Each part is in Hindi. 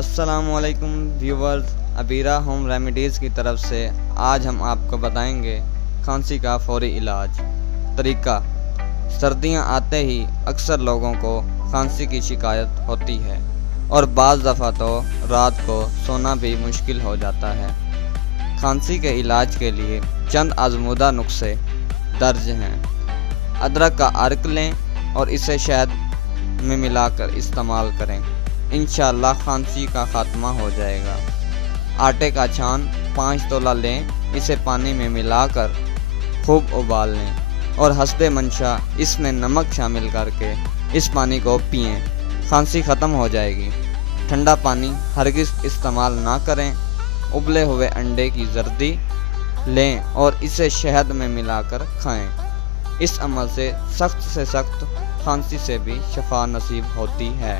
अस्सलामुअलैकुम व्यूवर्स, अबीरा होम रेमेडीज़ की तरफ से आज हम आपको बताएंगे खांसी का फौरी इलाज। तरीका: सर्दियां आते ही अक्सर लोगों को खांसी की शिकायत होती है और बाज़ दफ़ा तो रात को सोना भी मुश्किल हो जाता है। खांसी के इलाज के लिए चंद आज़मूदा नुस्खे दर्ज हैं। अदरक का अर्क लें और इसे शहद में मिलाकर इस्तेमाल करें, इंशाअल्लाह खांसी का ख़ात्मा हो जाएगा। आटे का छान 5 तोला लें, इसे पानी में मिलाकर खूब उबाल लें और हस्बे मंशा इसमें नमक शामिल करके इस पानी को पिएं, खांसी ख़त्म हो जाएगी। ठंडा पानी हरगिज़ इस्तेमाल ना करें। उबले हुए अंडे की जर्दी लें और इसे शहद में मिलाकर खाएं। इस अमल से सख्त खांसी से भी शफा नसीब होती है।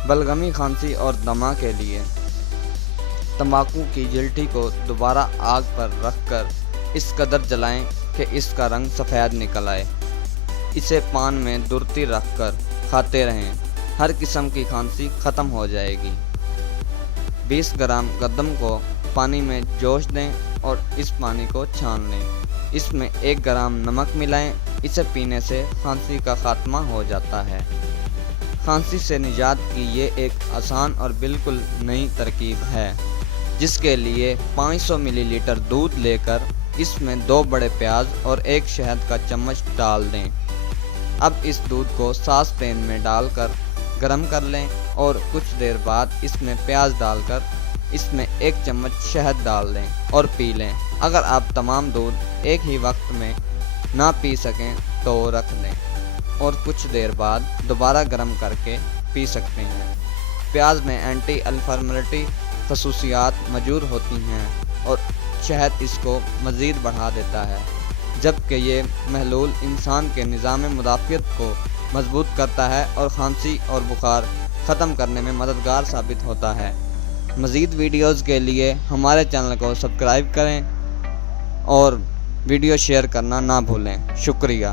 बलगमी खांसी और दमा के लिए तंबाकू की जिल्टी को दोबारा आग पर रखकर इस कदर जलाएं कि इसका रंग सफ़ेद निकल आए। इसे पान में दुर्ती रखकर खाते रहें, हर किस्म की खांसी ख़त्म हो जाएगी। 20 ग्राम गंदम को पानी में जोश दें और इस पानी को छान लें। इसमें 1 ग्राम नमक मिलाएं, इसे पीने से खांसी का ख़ात्मा हो जाता है। खांसी से निजात की ये एक आसान और बिल्कुल नई तरकीब है, जिसके लिए 500 मिलीलीटर दूध लेकर इसमें 2 बड़े प्याज और 1 शहद का चम्मच डाल दें। अब इस दूध को सास पैन में डालकर गर्म कर लें और कुछ देर बाद इसमें प्याज डालकर इसमें 1 चम्मच शहद डाल दें और पी लें। अगर आप तमाम दूध एक ही वक्त में ना पी सकें तो रख दें और कुछ देर बाद दोबारा गर्म करके पी सकते हैं। प्याज में एंटी इन्फ्लेमेटरी खसूसियात मौजूद होती हैं और शहद इसको मज़ीद बढ़ा देता है, जबकि ये महलूल इंसान के निज़ाम मुदाफ़ियत को मजबूत करता है और खांसी और बुखार ख़त्म करने में मददगार साबित होता है। मज़ीद वीडियोज़ के लिए हमारे चैनल को सब्सक्राइब करें और वीडियो शेयर करना ना भूलें। शुक्रिया।